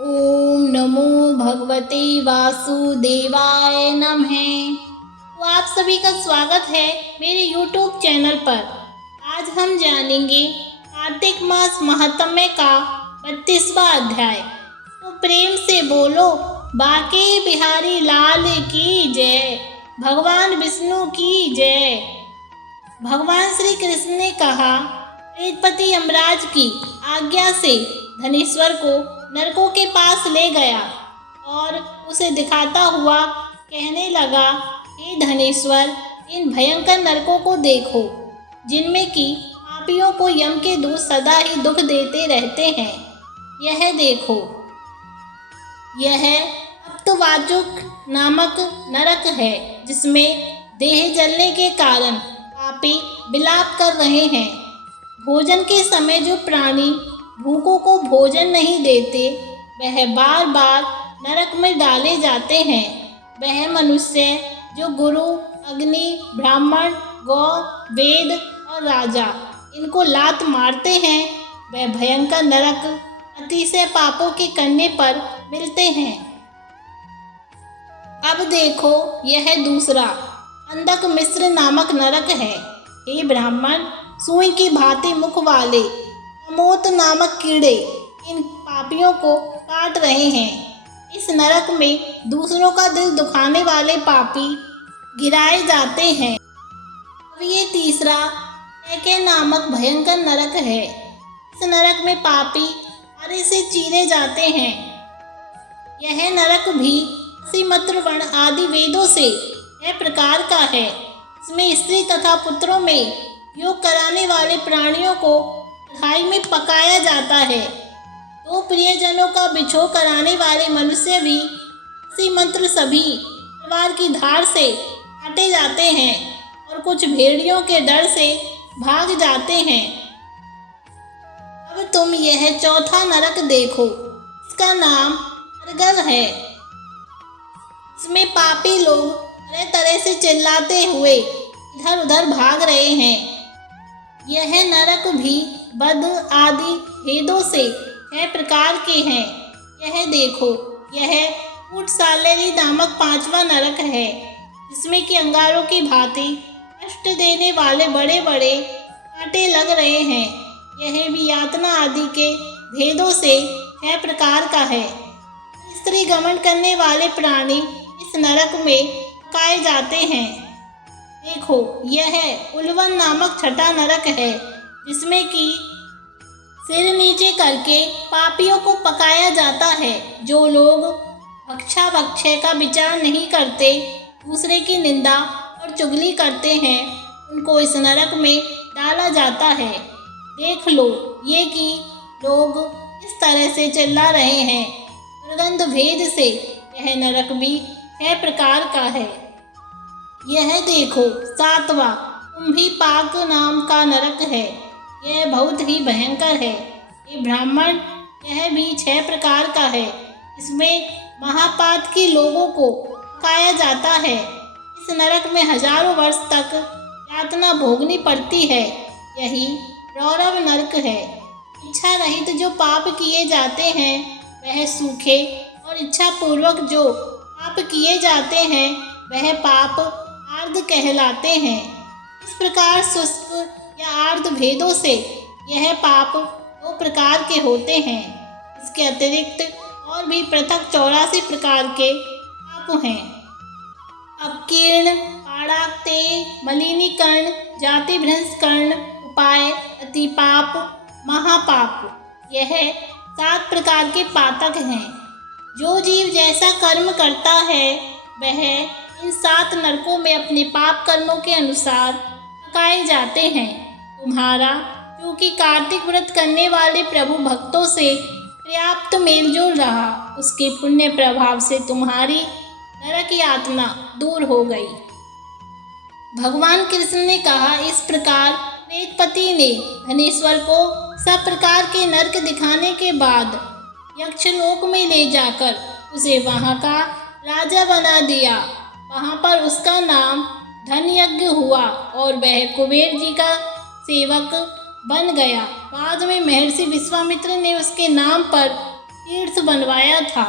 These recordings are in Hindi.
ओम नमो भगवते वासुदेवाय नमः। तो आप सभी का स्वागत है मेरे YouTube चैनल पर। आज हम जानेंगे कार्तिक मास महात्म्य का 32वां अध्याय। तो प्रेम से बोलो बाके बिहारी लाल की जय, भगवान विष्णु की जय। भगवान श्री कृष्ण ने कहा, प्रेतपति यमराज की आज्ञा से धनेश्वर को नरकों के पास ले गया और उसे दिखाता हुआ कहने लगा, हे धनेश्वर, इन भयंकर नरकों को देखो जिनमें कि पापियों को यम के दूत सदा ही दुख देते रहते हैं। यह देखो, यह अप्तवाचुक नामक नरक है जिसमें देह जलने के कारण पापी विलाप कर रहे हैं। भोजन के समय जो प्राणी भूखों को भोजन नहीं देते वह बार बार नरक में डाले जाते हैं। वह मनुष्य जो गुरु, अग्नि, ब्राह्मण, गौ, वेद और राजा इनको लात मारते हैं वह भयंकर नरक अतिशय पापों के करने पर मिलते हैं। अब देखो, यह दूसरा अंधक मिश्र नामक नरक है। हे ब्राह्मण, सुई की भांति मुख वाले अमोत नामक कीड़े इन पापियों को काट रहे हैं। इस नरक में दूसरों का दिल दुखाने वाले पापी गिराए जाते हैं। अब ये तीसरा कैके नामक भयंकर नरक है। इस नरक में पापी अरे से चीरे जाते हैं। यह नरक भी असीमत्र वर्ण आदि वेदों से यह प्रकार का है। इसमें स्त्री तथा पुत्रों में योग कराने वाले प्राणियों को कढ़ाई में पकाया जाता है। तो प्रियजनों का बिछोह कराने वाले मनुष्य भी इसी मंत्र सभी तलवार की धार से काटे जाते हैं और कुछ भेड़ियों के डर से भाग जाते हैं। अब तुम यह चौथा नरक देखो, इसका नाम अर्गल है। इसमें पापी लोग तरह तरह से चिल्लाते हुए इधर उधर भाग रहे हैं। यह नरक भी बद आदि भेदों से 6 प्रकार के हैं। यह देखो, यह ऊंटसालेली नामक 5वां नरक है जिसमें कि अंगारों की भांति कष्ट देने वाले बड़े बड़े कांटे लग रहे हैं। यह भी यातना आदि के भेदों से 6 प्रकार का है। स्त्री गमन करने वाले प्राणी इस नरक में पकाए जाते हैं। देखो, यह उल्वन नामक 6वां नरक है जिसमें कि सिर नीचे करके पापियों को पकाया जाता है। जो लोग भक्षा भक्षय का विचार नहीं करते, दूसरे की निंदा और चुगली करते हैं, उनको इस नरक में डाला जाता है। देख लो, ये कि लोग इस तरह से चिल्ला रहे हैं। दुर्गंध भेद से यह नरक भी 6 प्रकार का है। यह देखो, 7वां कुंभीपाक नाम का नरक है। यह बहुत ही भयंकर है। ये ब्राह्मण, यह भी 6 प्रकार का है। इसमें महापात के लोगों को पकाया जाता है। इस नरक में हजारों वर्ष तक यातना भोगनी पड़ती है। यही रौरव नरक है। इच्छा रहित जो पाप किए जाते हैं वह सूखे और इच्छा पूर्वक जो पाप किए जाते हैं वह पाप आर्ध कहलाते हैं। इस प्रकार शुष्क या आर्ध भेदों से यह पाप 2 प्रकार के होते हैं। इसके अतिरिक्त और भी पृथक 84 प्रकार के पाप हैं। अपकीर्ण, पाड़ाक्ते, मलिनीकर्ण, जातिभ्रंश कर्ण, उपाय, अतिपाप, महापाप, यह 7 प्रकार के पातक हैं। जो जीव जैसा कर्म करता है वह इन 7 नरकों में अपने पाप कर्मों के अनुसार पकाए जाते हैं। तुम्हारा क्योंकि कार्तिक व्रत करने वाले प्रभु भक्तों से पर्याप्त मेलजोल रहा, उसके पुण्य प्रभाव से तुम्हारी नरक यातना दूर हो गई। भगवान कृष्ण ने कहा, इस प्रकार प्रेतपति ने धनेश्वर को सब प्रकार के नरक दिखाने के बाद यक्षलोक में ले जाकर उसे वहाँ का राजा बना दिया। वहाँ पर उसका नाम धनयज्ञ हुआ और वह कुबेर जी का सेवक बन गया। बाद में महर्षि विश्वामित्र ने उसके नाम पर तीर्थ बनवाया था।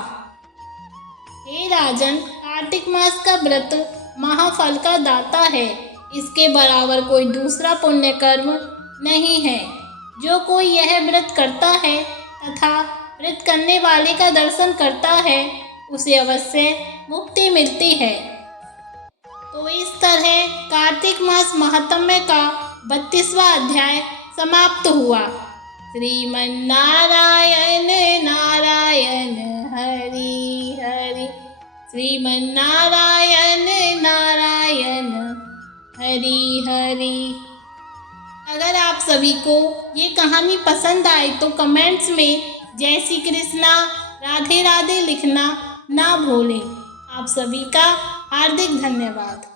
हे राजन, कार्तिक मास का व्रत महाफल का दाता है। इसके बराबर कोई दूसरा पुण्य कर्म नहीं है। जो कोई यह व्रत करता है तथा व्रत करने वाले का दर्शन करता है, उसे अवश्य मुक्ति मिलती है। तो इस तरह कार्तिक मास महात्म्य का 32वां अध्याय समाप्त हुआ। श्रीमन नारायण नारायण हरि हरि, श्रीमन नारायण नारायण हरि हरि। अगर आप सभी को ये कहानी पसंद आए तो कमेंट्स में जय श्री कृष्णा राधे राधे लिखना ना भूलें। आप सभी का हार्दिक धन्यवाद।